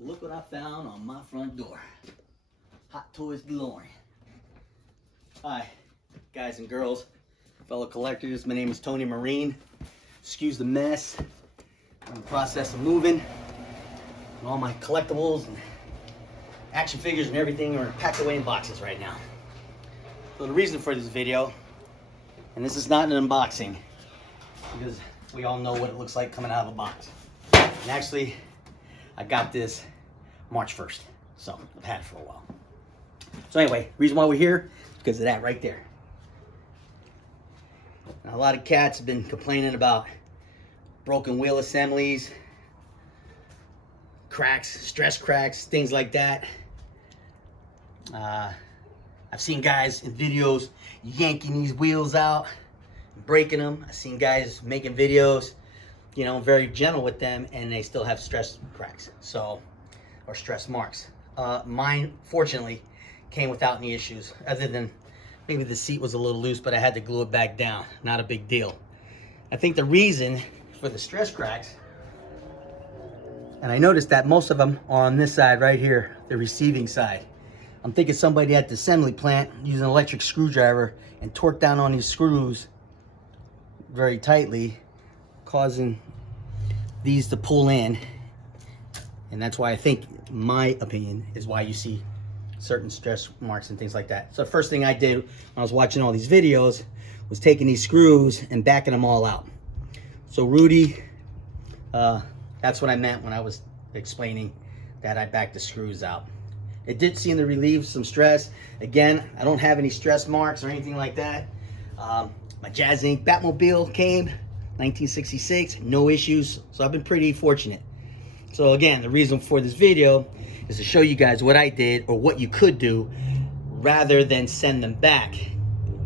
Look what I found on my front door. Hot Toys Delorean. Hi, guys and girls, fellow collectors. My name is Tony Marine. Excuse the mess. I'm in the process of moving. And all my collectibles and action figures and everything are packed away in boxes right now. So the reason for this video, and this is not an unboxing, because we all know what it looks like coming out of a box. And actually, I got this March 1st, so I've had it for a while. So anyway, reason why we're here is because of that right there. Now, a lot of cats have been complaining about broken wheel assemblies, cracks, stress cracks, things like that. I've seen guys in videos yanking these wheels out, breaking them. I've seen guys making videos, you know, very gentle with them, and they still have stress cracks, so, or stress marks. Mine, fortunately, came without any issues, other than maybe the seat was a little loose, but I had to glue it back down. Not a big deal. I think the reason for the stress cracks, and I noticed that most of them are on this side right here, the receiving side. I'm thinking somebody at the assembly plant used an electric screwdriver and torqued down on these screws very tightly, causing these to pull in. And that's why I think, my opinion, is why you see certain stress marks and things like that. So the first thing I did when I was watching all these videos was taking these screws and backing them all out. So Rudy, that's what I meant when I was explaining that I backed the screws out. It did seem to relieve some stress. Again, I don't have any stress marks or anything like that. My Jazz Inc. Batmobile came, 1966, no issues. So I've been pretty fortunate. So again, the reason for this video is to show you guys what I did, or what you could do, rather than send them back,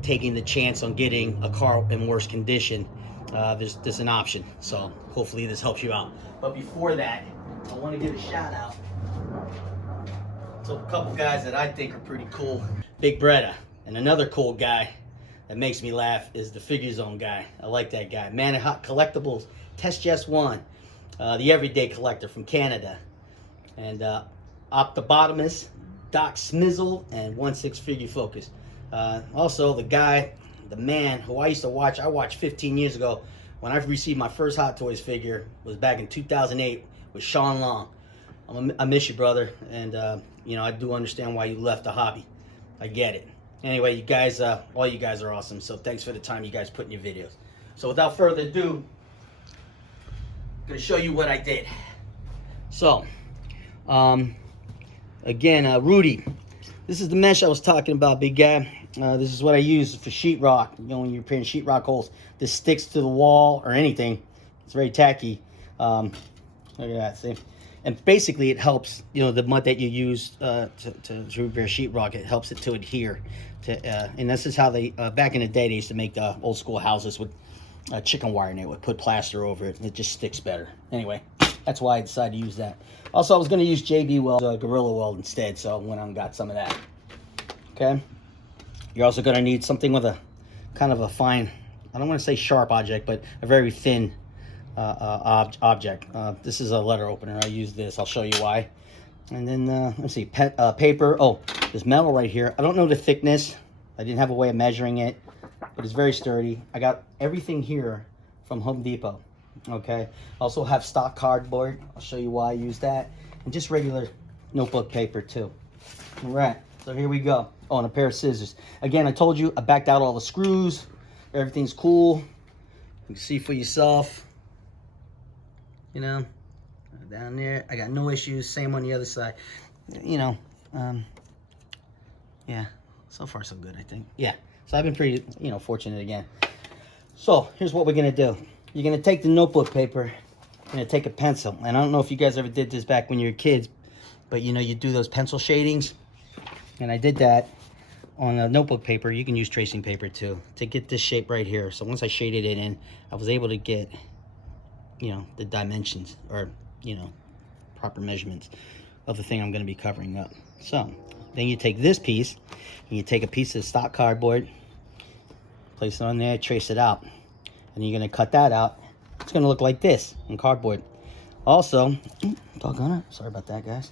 taking the chance on getting a car in worse condition. There's an option. So hopefully this helps you out. But before that, I want to give a shout out to a couple guys that I think are pretty cool. Big Bretta, and another cool guy that makes me laugh is the Figure Zone guy. I like that guy. Man at Hot Collectibles, Test Just One, the Everyday Collector from Canada, and Optobotomist, Doc Smizzle, and 1/6 Figure Focus. Also, the guy, the man who I used to watch, I watched 15 years ago when I received my first Hot Toys figure, was back in 2008 with Sean Long. I miss you, brother, and you know, I do understand why you left the hobby. I get it. Anyway, you guys, all you guys are awesome, so thanks for the time you guys put in your videos. So without further ado, I'm going to show you what I did. So, again, Rudy, this is the mesh I was talking about, big guy. This is what I use for sheetrock. You know, when you're repairing sheetrock holes, this sticks to the wall or anything. It's very tacky. Look at that, see? And basically it helps, you know, the mud that you use to repair sheetrock, it helps it to adhere. And this is how they, back in the day, they used to make the old school houses with chicken wire, and they would put plaster over it, and it just sticks better. Anyway, that's why I decided to use that. Also, I was going to use JB Weld, Gorilla Weld instead, so I went out and got some of that. Okay? You're also going to need something with a kind of a fine, I don't want to say sharp object, but a very thin object. This is a letter opener. I use this. I'll show you why. And then let's see, paper. Oh, there's metal right here. I don't know the thickness. I didn't have a way of measuring it, but it's very sturdy. I got everything here from Home Depot. Okay. Also have stock cardboard. I'll show you why I use that, and just regular notebook paper too. All right. So here we go. Oh, and a pair of scissors. Again, I told you I backed out all the screws. Everything's cool. You can see for yourself. You know, down there, I got no issues. Same on the other side. You know, yeah, so far so good, I think. Yeah, so I've been pretty, you know, fortunate again. So here's what we're gonna do. You're gonna take the notebook paper, you're gonna take a pencil, and I don't know if you guys ever did this back when you were kids, but you know, you do those pencil shadings, and I did that on a notebook paper. You can use tracing paper too, to get this shape right here. So once I shaded it in, I was able to get, you know, the dimensions, or, you know, proper measurements of the thing I'm going to be covering up. So then you take this piece, and you take a piece of stock cardboard, place it on there, trace it out, and you're going to cut that out. It's going to look like this in cardboard. Also, doggone it, sorry about that, guys.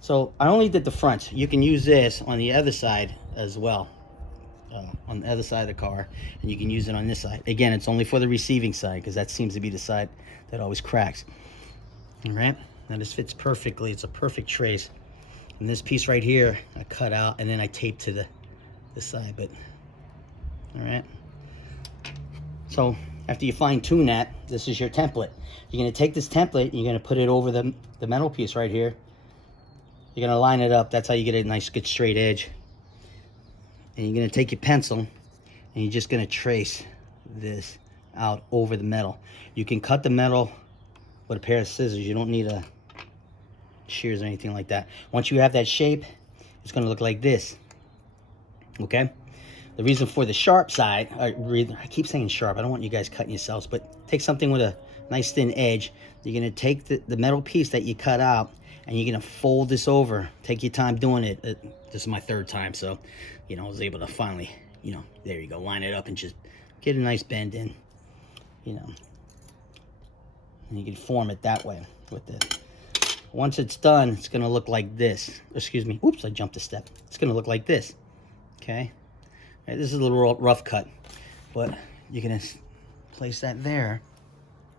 So I only did the front. You can use this on the other side as well, on the other side of the car, and you can use it on this side. Again, it's only for the receiving side because that seems to be the side that always cracks. All right, now this fits perfectly. It's a perfect trace. And this piece right here, I cut out and then I taped to the side. But all right. So after you fine tune that, this is your template. You're gonna take this template, you're gonna put it over the metal piece right here. You're gonna line it up. That's how you get a nice good straight edge. And you're gonna take your pencil and you're just gonna trace this out over the metal. You can cut the metal with a pair of scissors. You don't need a shears or anything like that. Once you have that shape, it's gonna look like this. Okay? The reason for the sharp side, I keep saying sharp, I don't want you guys cutting yourselves, but take something with a nice thin edge. You're gonna take the metal piece that you cut out and you're gonna fold this over. Take your time doing it. This is my third time, so, you know, I was able to finally, you know, there you go, line it up and just get a nice bend in, you know. And you can form it that way with this. Once it's done, it's gonna look like this. Excuse me, oops, I jumped a step. It's gonna look like this, okay? Right, this is a little rough cut, but you're gonna place that there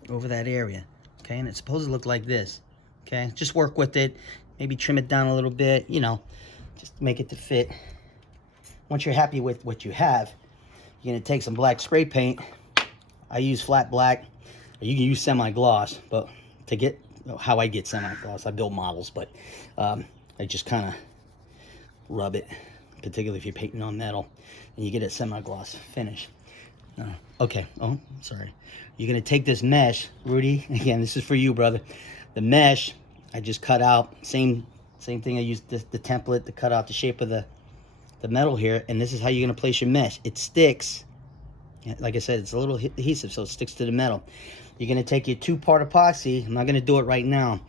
over that area, okay? And it's supposed to look like this, okay? Just work with it, maybe trim it down a little bit, you know, just make it to fit. Once you're happy with what you have, you're gonna take some black spray paint. I use flat black, or you can use semi-gloss, but to get how I get semi-gloss, I build models, but I just kind of rub it, particularly if you're painting on metal, and you get a semi-gloss finish. Okay, oh, sorry. You're gonna take this mesh, Rudy, again, this is for you, brother. The mesh, I just cut out, same thing, I used the template to cut out the shape of the metal here, and this is how you're gonna place your mesh. It sticks, like I said, it's a little adhesive, so it sticks to the metal. You're gonna take your 2-part epoxy. I'm not gonna do it right now.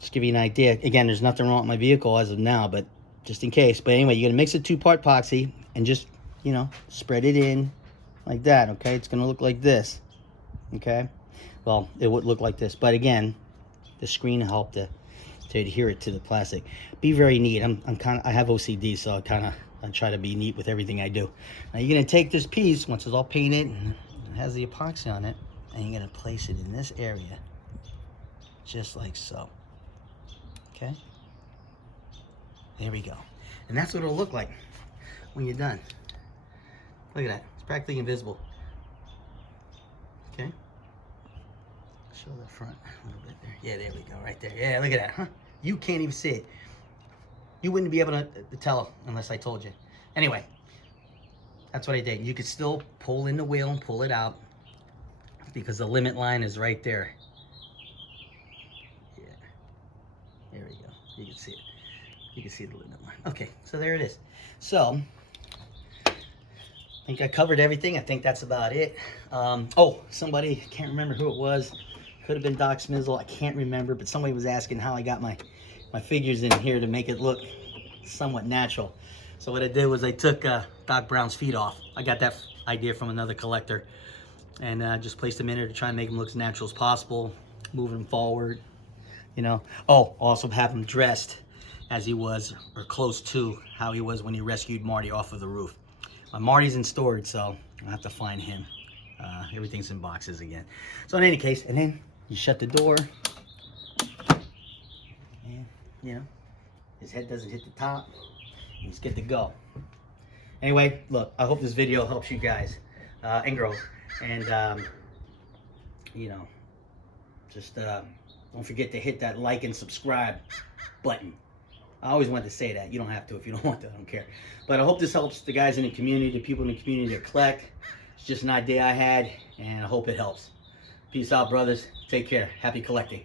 Just give you an idea. Again, there's nothing wrong with my vehicle as of now, but just in case. But anyway, you're gonna mix a 2-part epoxy and just, you know, spread it in like that, okay? It's gonna look like this, okay? Well, it would look like this, but again, the screen helped to adhere it to the plastic. Be very neat. I have OCD, so I try to be neat with everything I do. Now you're gonna take this piece, once it's all painted and it has the epoxy on it, and you're gonna place it in this area, just like so, okay? There we go. And that's what it'll look like when you're done. Look at that, it's practically invisible. Okay? Show the front a little bit there. Yeah, there we go, right there. Yeah, look at that, huh? You can't even see it. You wouldn't be able to tell unless I told you. Anyway, that's what I did. You could still pull in the wheel and pull it out because the limit line is right there. Yeah, there we go. You can see it. You can see the limit line. Okay, so there it is. So, I think I covered everything. I think that's about it. Oh, somebody, I can't remember who it was. Could have been Doc Smizzle. I can't remember, but somebody was asking how I got my figures in here to make it look somewhat natural. So what I did was I took Doc Brown's feet off. I got that idea from another collector, and just placed them in there to try and make them look as natural as possible, moving them forward, you know. Oh, also have him dressed as he was, or close to how he was when he rescued Marty off of the roof. Marty's in storage, so I'll have to find him. Everything's in boxes again. So in any case, and then you shut the door, and you know, his head doesn't hit the top, and he's good to go. Anyway, look, I hope this video helps you guys and girls, and you know, just don't forget to hit that like and subscribe button. I always want to say that. You don't have to if you don't want to. I don't care. But I hope this helps the guys in the community, the people in the community that collect. It's just an idea I had, and I hope it helps. Peace out, brothers. Take care. Happy collecting.